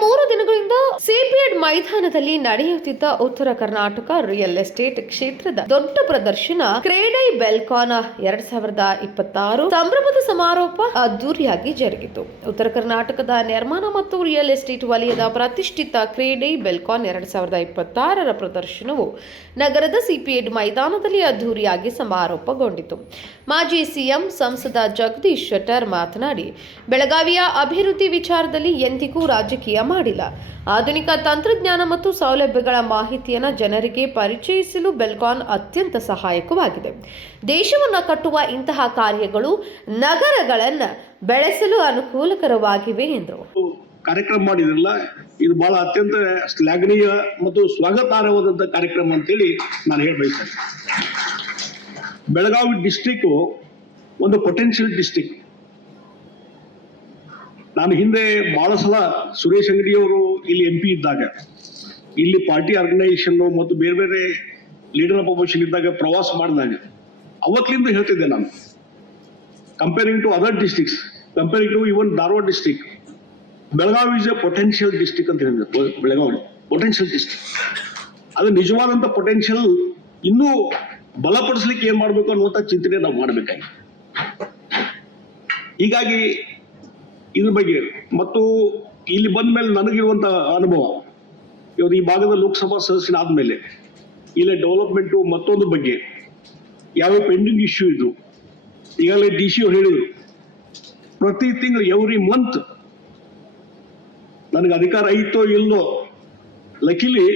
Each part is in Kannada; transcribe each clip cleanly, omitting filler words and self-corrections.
3 ದಿನಗಳಿಂದ ಸಿಪಿಎಡ್ ಮೈದಾನದಲ್ಲಿ ನಡೆಯುತ್ತಿದ್ದ ಉತ್ತರ ಕರ್ನಾಟಕ ರಿಯಲ್ ಎಸ್ಟೇಟ್ ಕ್ಷೇತ್ರದ ದೊಡ್ಡ ಪ್ರದರ್ಶನ ಕ್ರೇಡೈ ಬೆಲ್ಕಾನ್ 2026 ಸಂಭ್ರಮದ ಸಮಾರೋಪ ಅದ್ದೂರಿಯಾಗಿ ಜರುಗಿತು. ಉತ್ತರ ಕರ್ನಾಟಕದ ನಿರ್ಮಾಣ ಮತ್ತು ರಿಯಲ್ ಎಸ್ಟೇಟ್ ವಲಯದ ಪ್ರತಿಷ್ಠಿತ ಕ್ರೇಡೈ ಬೆಲ್ಕಾನ್ 2026 ಪ್ರದರ್ಶನವು ನಗರದ ಸಿಪಿಎಡ್ ಮೈದಾನದಲ್ಲಿ ಅದ್ದೂರಿಯಾಗಿ ಸಮಾರೋಪಗೊಂಡಿತು. ಮಾಜಿ ಸಿಎಂ ಸಂಸದ ಜಗದೀಶ್ ಶೆಟ್ಟರ್ ಮಾತನಾಡಿ, ಬೆಳಗಾವಿಯ ಅಭಿವೃದ್ಧಿ ವಿಚಾರದಲ್ಲಿ ಎಂದಿಗೂ ರಾಜಕೀಯ ಮಾಡಿಲ್ಲ. ಆಧುನಿಕ ತಂತ್ರಜ್ಞಾನ ಮತ್ತು ಸೌಲಭ್ಯಗಳ ಮಾಹಿತಿಯನ್ನು ಜನರಿಗೆ ಪರಿಚಯಿಸಲು ಬೆಲ್ಕಾನ್ ಅತ್ಯಂತ ಸಹಾಯಕವಾಗಿದೆ. ದೇಶವನ್ನು ಕಟ್ಟುವ ಇಂತಹ ಕಾರ್ಯಗಳು ನಗರಗಳನ್ನು ಬೆಳೆಸಲು ಅನುಕೂಲಕರವಾಗಿವೆ ಎಂದರು. ಕಾರ್ಯಕ್ರಮ ಮಾಡಿದ್ರಲ್ಲ, ಇದು ಬಹಳ ಅತ್ಯಂತ ಶ್ಲಾಘನೀಯ ಮತ್ತು ಸ್ವಾಗತಾರ್ಹವಾದಂತಹ ಕಾರ್ಯಕ್ರಮ ಅಂತೇಳಿ ನಾನು ಹೇಳಬಯಸ್ತೇನೆ. ಬೆಳಗಾವಿ ಡಿಸ್ಟ್ರಿಕ್ಟ್ ಒಂದು ಪೊಟೆನ್ಷಿಯಲ್ ಡಿಸ್ಟ್ರಿಕ್ಟ್. ನಾನು ಹಿಂದೆ ಬಹಳ ಸಲ ಸುರೇಶ್ ಅಂಗಡಿ ಅವರು ಇಲ್ಲಿ MP ಇದ್ದಾಗ, ಇಲ್ಲಿ ಪಾರ್ಟಿ ಆರ್ಗನೈಸೇಷನ್ ಮತ್ತು ಬೇರೆ ಬೇರೆ ಲೀಡರ್ ಅಪೋಸಿಷನ್ ಇದ್ದಾಗ ಪ್ರವಾಸ ಮಾಡಿದಾಗ ಅವತ್ತಿಂದ ಹೇಳ್ತಿದ್ದೆ ನಾನು, comparing to other districts, comparing to even Dharwad district, Belagavi is a potential district ಅಂತ ಹೇಳಿದ್ರು. ಬೆಳಗಾವಿ ಪೊಟೆನ್ಷಿಯಲ್ ಡಿಸ್ಟ್ರಿಕ್ಟ್, ಅದು ನಿಜವಾದಂತ ಪೊಟೆನ್ಷಿಯಲ್ ಇನ್ನೂ ಬಲಪಡಿಸ್ಲಿಕ್ಕೆ ಏನ್ ಮಾಡ್ಬೇಕು ಅನ್ನುವಂಥ ಚಿಂತನೆ ನಾವು ಮಾಡಬೇಕಾಗಿ. ಹೀಗಾಗಿ ಇದ್ರ ಬಗ್ಗೆ ಮತ್ತು ಇಲ್ಲಿ ಬಂದ ಮೇಲೆ ನನಗಿರುವಂತ ಅನುಭವ, ಇವತ್ತು ಈ ಭಾಗದ ಲೋಕಸಭಾ ಸದಸ್ಯನಾದ್ಮೇಲೆ ಇಲ್ಲಿ ಡೆವಲಪ್ಮೆಂಟು ಮತ್ತೊಂದು ಬಗ್ಗೆ ಯಾವ ಪೆಂಡಿಂಗ್ ಇಶ್ಯೂ ಇದ್ರು, ಈಗಾಗಲೇ DC ಅವ್ರು ಹೇಳಿದ್ರು, ಪ್ರತಿ ತಿಂಗಳು ಎವ್ರಿ ಮಂತ್ ನನಗೆ ಅಧಿಕಾರ ಐತೋ ಇಲ್ಲೋ, luckily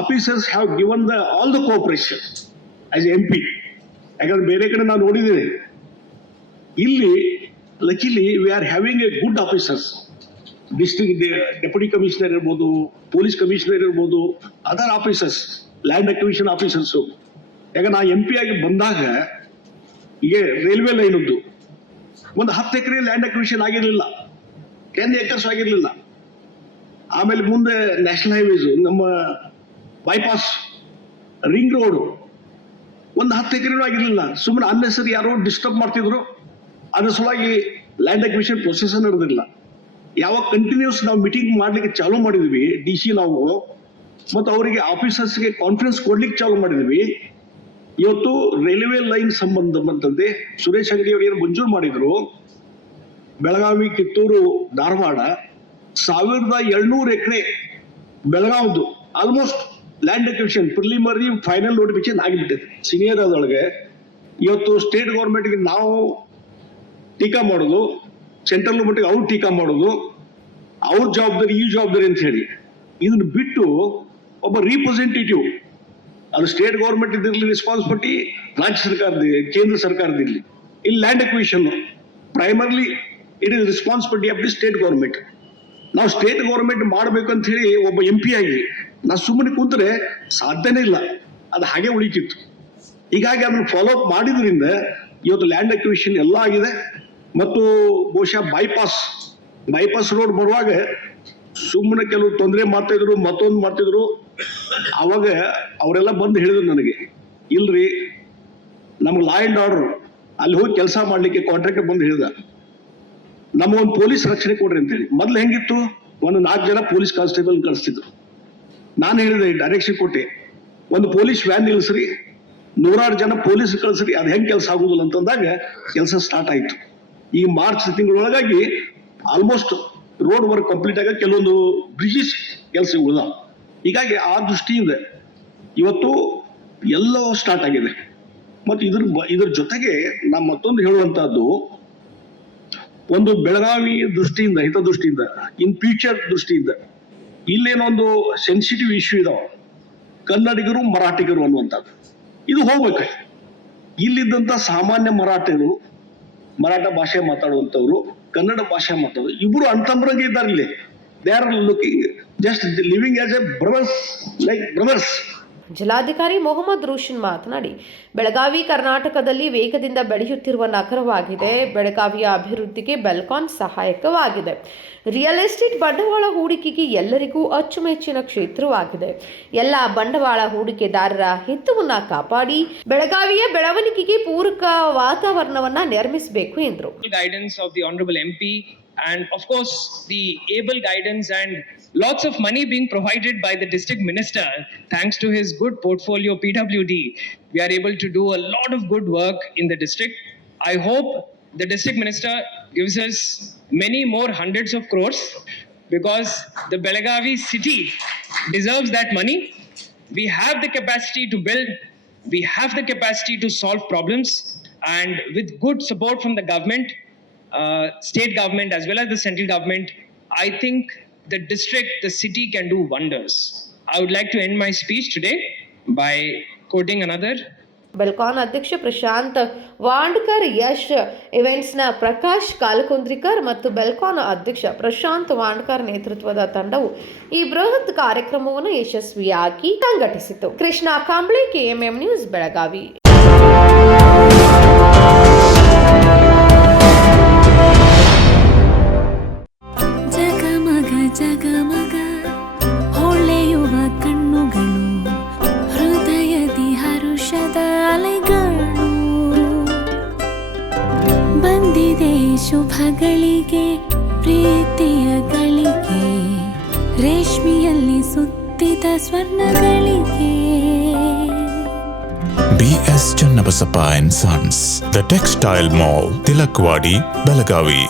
officers have given all the cooperation as MP. ಯಾಕಂದ್ರೆ ಬೇರೆ ಕಡೆ ನಾನು ನೋಡಿದ್ದೇನೆ, ಇಲ್ಲಿ luckily we are having a good officers. District deputy commissioner ಇರ್ಬೋದು, ಪೊಲೀಸ್ ಕಮಿಷನರ್ ಇರ್ಬೋದು, other officers, land acquisition officers. ಯಾಕಂದ್ರೆ ನಾ MP ಆಗಿ ಬಂದಾಗ ಈಗ ರೈಲ್ವೆ ಲೈನದ್ದು ಒಂದು 10 ಎಕರೆ ಲ್ಯಾಂಡ್ ಅಕ್ವಿಷನ್ ಆಗಿರಲಿಲ್ಲ, 10 acres ಆಗಿರಲಿಲ್ಲ. ಆಮೇಲೆ ಮುಂದೆ ನ್ಯಾಷನಲ್ ಹೈವೇಸ್, ನಮ್ಮ ಬೈಪಾಸ್, ರಿಂಗ್ ರೋಡ್ ಒಂದು 10 ಎಕರೆನೂ ಆಗಿರಲಿಲ್ಲ. ಸುಮ್ಮನೆ ಅನ್ನೆಸರಿ ಯಾರೋ ಡಿಸ್ಟರ್ಬ್ ಮಾಡ್ತಿದ್ರು, ಅದ್ರ ಸಲುವಾಗಿ ಲ್ಯಾಂಡ್ ಅಕ್ವಿಷನ್ ಪ್ರೊಸೆಸ್ ನಡೆದಿಲ್ಲ. ಯಾವಾಗ ಕಂಟಿನ್ಯೂಸ್ ನಾವು ಮೀಟಿಂಗ್ ಮಾಡ್ಲಿಕ್ಕೆ ಚಾಲೂ ಮಾಡಿದ್ವಿ, DC ನಾವು ಮತ್ತು ಅವರಿಗೆ ಆಫೀಸರ್ಸ್ಗೆ ಕಾನ್ಫರೆನ್ಸ್ ಕೊಡ್ಲಿಕ್ಕೆ ಚಾಲೂ ಮಾಡಿದ್ವಿ. ಇವತ್ತು ರೈಲ್ವೆ ಲೈನ್ ಸಂಬಂಧಪಟ್ಟಂತೆ ಸುರೇಶ್ ಅಂಗಡಿ ಅವರು ಏನು ಮಂಜೂರು ಮಾಡಿದ್ರು, ಬೆಳಗಾವಿ, ಕಿತ್ತೂರು, ಧಾರವಾಡ 1700 ಎಕರೆ ಬೆಳಗಾವ್ದು almost land acquisition preliminary final notification ಆಗಿಬಿಟ್ಟಿದೆ. ಸೀನಿಯರ್ ಅದೊಳಗೆ ಇವತ್ತು ಸ್ಟೇಟ್ ಗೌರ್ಮೆಂಟ್ಗೆ ನಾವು ಟೀಕಾ ಮಾಡೋದು, ಸೆಂಟ್ರಲ್ ಗೌರ್ಮೆಂಟ್ಗೆ ಅವ್ರು ಟೀಕಾ ಮಾಡೋದು, ಅವ್ರ ಜವಾಬ್ದಾರಿ ಈ ಜವಾಬ್ದಾರಿ ಅಂತ ಹೇಳಿ, ಇದನ್ನ ಬಿಟ್ಟು ಒಬ್ಬ ರಿಪ್ರೆಸೆಂಟೇಟಿವ್, ಅದು ಸ್ಟೇಟ್ ಗೌರ್ಮೆಂಟ್ ಇದಿರಲಿ ರೆಸ್ಪಾನ್ಸಿಬಿಲಿಟಿ, ರಾಜ್ಯ ಸರ್ಕಾರದ, ಕೇಂದ್ರ ಸರ್ಕಾರದಿರಲಿ, ಇಲ್ಲಿ land acquisition primarily it is responsibility of the state government. ನಾವು ಸ್ಟೇಟ್ ಗೌರ್ಮೆಂಟ್ ಮಾಡಬೇಕಂತ ಹೇಳಿ ಒಬ್ಬ MP ಆಗಿ ನಾವು ಸುಮ್ಮನೆ ಕೂತ್ರೆ ಸಾಧ್ಯನೇ ಇಲ್ಲ, ಅದು ಹಾಗೆ ಉಳಿತಿತ್ತು. ಹೀಗಾಗಿ ಅದನ್ನು ಫಾಲೋ ಅಪ್ ಮಾಡಿದ್ರಿಂದ ಇವತ್ತು ಲ್ಯಾಂಡ್ ಅಕ್ವಿಷನ್ ಎಲ್ಲ ಆಗಿದೆ. ಮತ್ತು ಬಹುಶಃ ಬೈಪಾಸ್ ರೋಡ್ ಬರುವಾಗ ಸುಮ್ಮನೆ ಕೆಲವು ತೊಂದರೆ ಮಾಡ್ತಿದ್ರು, ಮತ್ತೊಂದು ಮಾಡ್ತಿದ್ರು. ಅವಾಗ ಅವರೆಲ್ಲ ಬಂದು ಹೇಳಿದ್ರು ನನಗೆ, ಇಲ್ರಿ ನಮ್ಗೆ ಲಾ ಅಂಡ್ ಆರ್ಡರ್, ಅಲ್ಲಿ ಹೋಗಿ ಕೆಲಸ ಮಾಡ್ಲಿಕ್ಕೆ ಕಾಂಟ್ರಾಕ್ಟರ್ ಬಂದು ಹೇಳಿದ, ನಮಗೊಂದು ಪೊಲೀಸ್ ರಕ್ಷಣೆ ಕೊಡ್ರಿ ಅಂತೇಳಿ. ಮೊದ್ಲು ಹೆಂಗಿತ್ತು, ಒಂದು 4 ಜನ ಪೊಲೀಸ್ ಕಾನ್ಸ್ಟೇಬಲ್ ಕಳಿಸ್ತಿದ್ರು. ನಾನು ಹೇಳಿದೆ, ಡೈರೆಕ್ಷನ್ ಕೊಟ್ಟೆ, ಒಂದು ಪೊಲೀಸ್ ವ್ಯಾನ್ ನಿಲ್ಲಿಸ್ರಿ, 106 ಜನ ಪೊಲೀಸ್ ಕಳಿಸ್ರಿ, ಅದು ಹೆಂಗೆ ಕೆಲಸ ಆಗುದಿಲ್ಲ ಅಂತಂದಾಗ ಕೆಲಸ ಸ್ಟಾರ್ಟ್ ಆಯ್ತು. ಈ ಮಾರ್ಚ್ ತಿಂಗಳೊಳಗಾಗಿ ಆಲ್ಮೋಸ್ಟ್ ರೋಡ್ ವರ್ಕ್ ಕಂಪ್ಲೀಟ್ ಆಗ ಕೆಲವೊಂದು ಬ್ರಿಡ್ಜಸ್ ಕೆಲಸ ಉಳಿದ. ಹೀಗಾಗಿ ಆ ದೃಷ್ಟಿಯಿಂದ ಇವತ್ತು ಎಲ್ಲ ಸ್ಟಾರ್ಟ್ ಆಗಿದೆ. ಮತ್ತು ಇದ್ರ ಜೊತೆಗೆ ನಾ ಮತ್ತೊಂದು ಹೇಳುವಂತಹದ್ದು, ಒಂದು ಬೆಳಗಾವಿ ದೃಷ್ಟಿಯಿಂದ, ಹಿತದೃಷ್ಟಿಯಿಂದ, ಇನ್ ಫ್ಯೂಚರ್ ದೃಷ್ಟಿಯಿಂದ ಇಲ್ಲೇನೊಂದು ಸೆನ್ಸಿಟಿವ್ ಇಶ್ಯೂ ಇದಾವ, ಕನ್ನಡಿಗರು ಮರಾಠಿಗರು ಅನ್ನುವಂಥದ್ದು. ಇದು ಹೋಗ್ಬೇಕು. ಇಲ್ಲಿದ್ದಂಥ ಸಾಮಾನ್ಯ ಮರಾಠ ಭಾಷೆ ಮಾತಾಡುವಂಥವ್ರು, ಕನ್ನಡ ಭಾಷೆ ಮಾತಾಡೋದು, ಇಬ್ಬರು ಅಣ್ತಂಬರಂಗೆ ಇದ್ದಾರೆ ಇಲ್ಲಿ. They are looking just living as A brothers, like brothers. ಜಿಲ್ಲಾಧಿಕಾರಿ ಮೊಹಮ್ಮದ್ ರೋಷನ್ ಮಾತನಾಡಿ, ಬೆಳಗಾವಿ ಕರ್ನಾಟಕದಲ್ಲಿ ವೇಗದಿಂದ ಬೆಳೆಯುತ್ತಿರುವ ನಗರವಾಗಿದೆ. ಬೆಳಗಾವಿಯ ಅಭಿವೃದ್ಧಿಗೆ ಬೆಲ್ಕಾನ್ ಸಹಾಯಕವಾಗಿದೆ. ರಿಯಲ್ ಎಸ್ಟೇಟ್ ಬಂಡವಾಳ ಹೂಡಿಕೆಗೆ ಎಲ್ಲರಿಗೂ ಅಚ್ಚುಮೆಚ್ಚಿನ ಕ್ಷೇತ್ರವಾಗಿದೆ. ಎಲ್ಲ ಬಂಡವಾಳ ಹೂಡಿಕೆದಾರರ ಹಿತವನ್ನ ಕಾಪಾಡಿ ಬೆಳಗಾವಿಯ ಬೆಳವಣಿಗೆಗೆ ಪೂರಕ ವಾತಾವರಣವನ್ನ ನಿರ್ಮಿಸಬೇಕು ಎಂದರು. Guidance of the Honorable MP and of course the able guidance and lots of money being provided by the district minister. Thanks to his good portfolio PWD, we are able to do a lot of good work in the district. I hope the district minister gives us many more hundreds of crores, because the Belagavi city deserves that money. We have the capacity to build, we have the capacity to solve problems, and with good support from the government, state government as well as the central government, I think the district, the city can do wonders. I would like to end my speech today by quoting another. ಬೆಲ್ಕಾನ್ ಅಧ್ಯಕ್ಷ ಪ್ರಶಾಂತ್ ವಾಂಡ್ಕರ್, ಯಶ್ ಇವೆಂಟ್ಸ್ನ ಪ್ರಕಾಶ್ ಕಾಲಕುಂದ್ರಿಕರ್ ಮತ್ತು ಬೆಲ್ಕಾನ್ ಅಧ್ಯಕ್ಷ ಪ್ರಶಾಂತ್ ವಾಂಡ್ಕರ್ ನೇತೃತ್ವದ ತಂಡವು ಈ ಬೃಹತ್ ಕಾರ್ಯಕ್ರಮವನ್ನು ಯಶಸ್ವಿಯಾಗಿ ಸಂಘಟಿಸಿತು. Krishna Kamble, KMM news, Belagavi. ಜಗಮಗ ಜಗಮಗ ಹೊಳೆಯುವ ಕಣ್ಣುಗಳು, ಹೃದಯದಿ ಹರುಷದ ಅಲೆಗಳು. ಬಂದಿದೆ ಶುಭಗಳಿಗೆ, ಪ್ರೀತಿಯ ಗಳಿಗೆ, ರೇಷ್ಮೆಯಲ್ಲಿ ಸುತ್ತಿದ ಸ್ವರ್ಣಗಳಿಗೆ. BS Channabasappa and Sons, The Textile Mall, Tilakwadi, Belagavi.